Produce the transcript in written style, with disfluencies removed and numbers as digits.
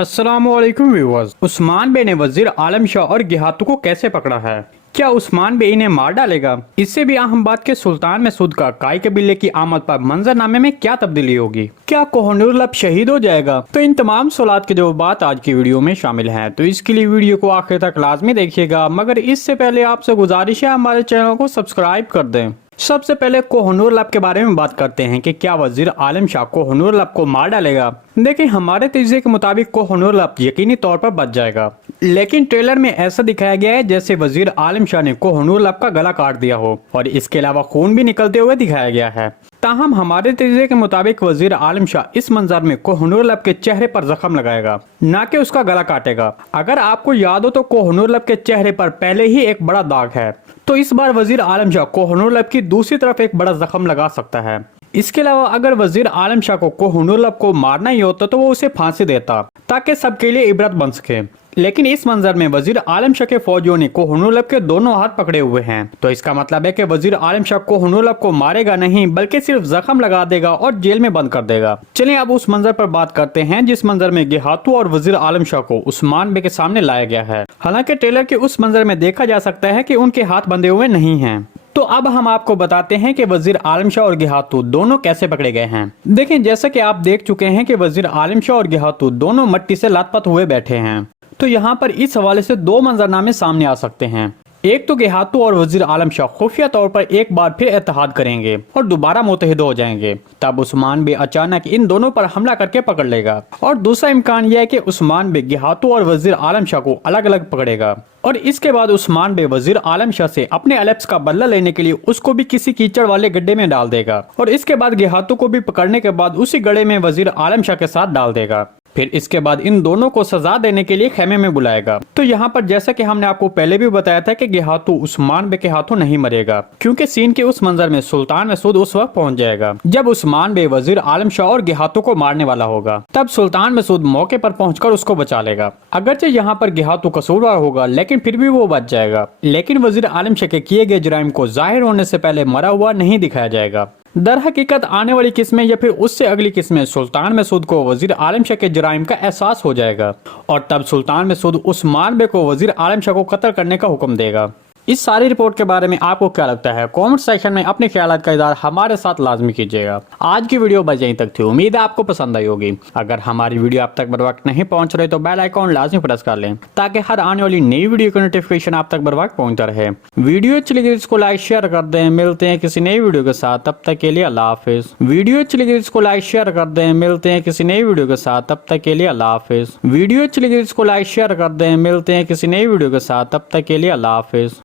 अस्सलाम वालेकुम व्यूअर्स। उस्मान बे ने वजीर आलम शाह और गिहातू को कैसे पकड़ा है? क्या उस्मान बे इन्हें मार डालेगा? इससे भी अहम बात के सुल्तान मसूद का काई कबीले की आमद पर मंजरनामे में क्या तब्दीली होगी? क्या कोहिनूर लब शहीद हो जाएगा? तो इन तमाम सवालात के जो बात आज की वीडियो में शामिल हैं, तो इसके लिए वीडियो को आखिर तक लाजमी देखिएगा। मगर इससे पहले आपसे गुजारिश है हमारे चैनल को सब्सक्राइब कर दें। सबसे पहले कोहिनूर लब के बारे में बात करते हैं कि क्या वजीर आलम शाह कोहिनूर लब को मार डालेगा। देखिए, हमारे तजज़िये के मुताबिक कोहिनूर लब यकीनी तौर पर बच जाएगा, लेकिन ट्रेलर में ऐसा दिखाया गया है जैसे वजीर आलम शाह ने कोहिनूर लब का गला काट दिया हो और इसके अलावा खून भी निकलते हुए दिखाया गया है। ताहम हमारे तजज़िये के मुताबिक वजीर आलम शाह इस मंजर में कोहिनूर लब के चेहरे पर जख्म लगाएगा, न कि उसका गला काटेगा। अगर आपको याद हो तो कोहिनूर लब के चेहरे पर पहले ही एक बड़ा दाग है, तो इस बार वजीर आलम शाह कोहिनूर लब की दूसरी तरफ एक बड़ा जख्म लगा सकता है। इसके अलावा अगर वजीर आलम शाह को कोहिनूर लब को मारना ही होता तो वो उसे फांसी देता ताकि सबके लिए इबरत बन सके, लेकिन इस मंजर में वजीर आलम शाह के फौजियों ने कोहिनूर लब के दोनों हाथ पकड़े हुए हैं, तो इसका मतलब है कि वजीर आलम शाह कोहिनूर लब को मारेगा नहीं बल्कि सिर्फ जख्म लगा देगा और जेल में बंद कर देगा। चलिए अब उस मंजर पर बात करते हैं जिस मंजर में गिहातू और वजीर आलम शाह को उस्मान बे के सामने लाया गया है। हालांकि ट्रेलर के उस मंजर में देखा जा सकता है कि उनके हाथ बंधे हुए नहीं हैं। तो अब हम आपको बताते हैं कि वजीर आलम शाह और गिहातू दोनों कैसे पकड़े गए हैं। देखें, जैसा कि आप देख चुके हैं कि वजीर आलम शाह और गिहातू दोनों मट्टी से लथपथ हुए बैठे हैं, तो यहाँ पर इस हवाले से दो मंजरनामे सामने आ सकते हैं। एक तो गिहातू और वजीर आलम शाह खुफिया तौर पर एक बार फिर इत्तेहाद करेंगे और दोबारा मुतहिद हो जाएंगे, तब उस्मान बे अचानक इन दोनों पर हमला करके पकड़ लेगा। और दूसरा इम्कान यह है कि उस्मान बे गिहातू और वजीर आलम शाह को अलग अलग पकड़ेगा और इसके बाद उस्मान बे वजीर आलम शाह से अपने एलेप्स का बदला लेने के लिए उसको भी किसी कीचड़ वाले गड्ढे में डाल देगा और इसके बाद गिहातू को भी पकड़ने के बाद उसी गड्ढे में वजीर आलम शाह के साथ डाल देगा। फिर इसके बाद इन दोनों को सजा देने के लिए खेमे में बुलाएगा। तो यहाँ पर जैसा कि हमने आपको पहले भी बताया था कि गिहातू उस्मान बे के हाथों नहीं मरेगा, क्योंकि सीन के उस मंजर में सुल्तान मसूद उस वक्त पहुंच जाएगा जब उस्मान बे वजीर आलम शाह और गिहातू को मारने वाला होगा। तब सुल्तान मसूद मौके पर पहुंचकर उसको बचा लेगा। अगरचे यहाँ पर गिहातू कसूरवार होगा, लेकिन फिर भी वो बच जाएगा। लेकिन वजीर आलम शाह के किए गए जुराइम को जाहिर होने से पहले मरा हुआ नहीं दिखाया जाएगा। दर हकीकत आने वाली किस्में या फिर उससे अगली किस्में सुल्तान मसूद को वजीर आलम शाह के जुराइम का एहसास हो जाएगा और तब सुल्तान मसूद उस्मान बे को वजीर आलम शाह को कत्ल करने का हुक्म देगा। इस सारी रिपोर्ट के बारे में आपको क्या लगता है? कमेंट सेक्शन में अपने ख्यालात का इज़हार हमारे साथ लाजमी कीजिएगा। आज की वीडियो बस यहीं तक थी, उम्मीद है आपको पसंद आई होगी। अगर हमारी वीडियो आप तक बर वक्त नहीं पहुंच रही तो बेल आइकॉन लाजमी प्रेस कर लें ताकि हर आने वाली नई वीडियो की नोटिफिकेशन आप तक बर वक्त पहुंचता रहे। वीडियो अच्छी लगी इसको लाइक शेयर कर दें। मिलते हैं किसी नई वीडियो के साथ, तब तक के लिए अल्लाह हाफिज। वीडियो अच्छी लगी इसको लाइक शेयर कर दें। मिलते हैं किसी नई वीडियो के साथ, तब तक के लिए अल्लाह हाफिज। वीडियो अच्छी लगी इसको लाइक शेयर कर दें। मिलते हैं किसी नई वीडियो के साथ, तब तक के लिए अल्लाह हाफिज।